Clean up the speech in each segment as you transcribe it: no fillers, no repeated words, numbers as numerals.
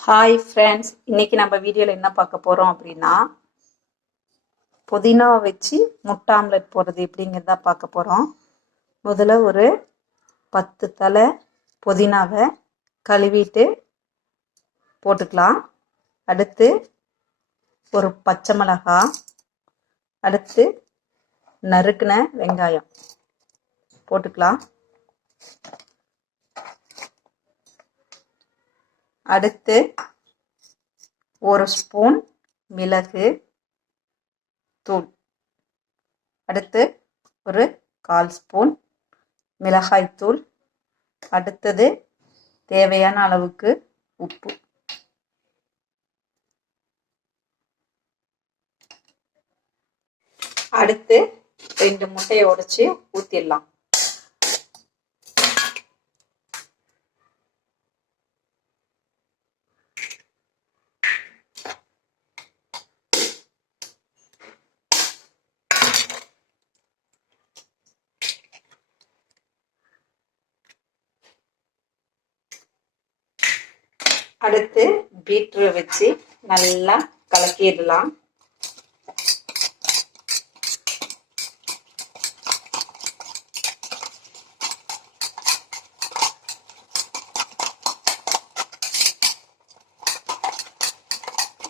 Hi friends, இன்னைக்கு நம்ம வீடியோவில் என்ன பார்க்க போகிறோம் அப்படின்னா புதினா வச்சு முட்டை ஆம்லெட் போடுறது எப்படிங்கிறத பார்க்க போகிறோம். முதல்ல ஒரு 10 தலை புதினாவை கழுவிட்டு போட்டுக்கலாம். அடுத்து ஒரு பச்சை மிளகாய், அடுத்து நறுக்கின வெங்காயம் போட்டுக்கலாம். அடுத்து ஒரு ஸ்பூன் மிளகு தூள், அடுத்து ஒரு 1/4 ஸ்பூன் மிளகாய் தூள், அடுத்தது தேவையான அளவுக்கு உப்பு. அடுத்து 2 முட்டையை உடைச்சி ஊற்றிடலாம். அடுத்து பீட்ரு வச்சு நல்லா கலக்கிடலாம்.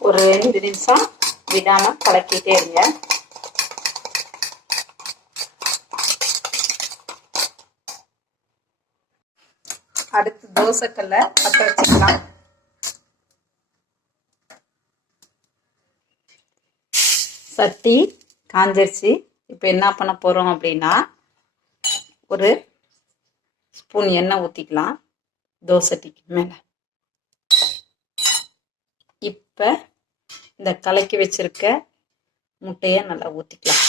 ஒரு 2 நிமிஷம் விடாம கலக்கிட்டே இருங்க. அடுத்து தோசைக்கல்ல பற்ற வச்சுக்கலாம். சட்டி காஞ்சிருச்சு. இப்போ என்ன பண்ண போகிறோம் அப்படின்னா, ஒரு ஸ்பூன் எண்ணெய் ஊற்றிக்கலாம் தோசைட்டிக்கு மேலே. இப்போ இந்த கலக்கி வச்சிருக்க முட்டையை நல்லா ஊற்றிக்கலாம்.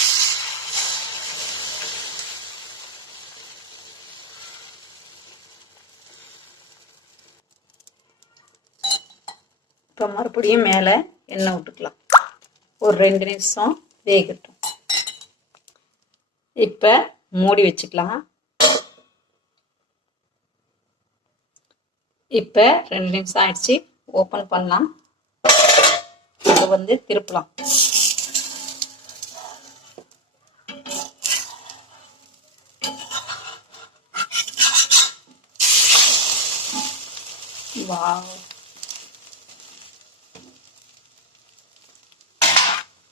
இப்போ மறுபடியும் மேலே எண்ணெய் விட்டுக்கலாம். ஒரு 2 நிமிஷம் வேகட்டும். இப்போ மூடி வச்சுக்கலாம். இப்போ 2 நிமிஷம் ஆயிடுச்சு. ஓப்பன் பண்ணலாம். இப்போ திருப்பலாம். வாவ்,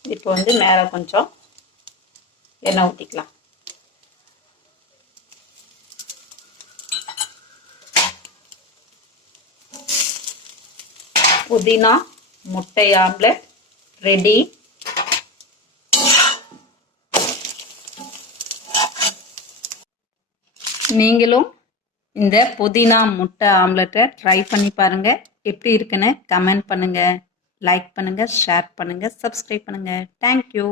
இப்போ மேலே கொஞ்சம் எண்ணெய் ஊற்றிக்கலாம். புதினா முட்டை ஆம்லெட் ரெடி. நீங்களும் இந்த புதினா முட்டை ஆம்லெட்டை ட்ரை பண்ணி பாருங்க. எப்படி இருக்குன்னு கமெண்ட் பண்ணுங்க, லைக் பண்ணுங்க, ஷேர் பண்ணுங்க, சப்ஸ்கிரைப் பண்ணுங்க. தேங்க்யூ.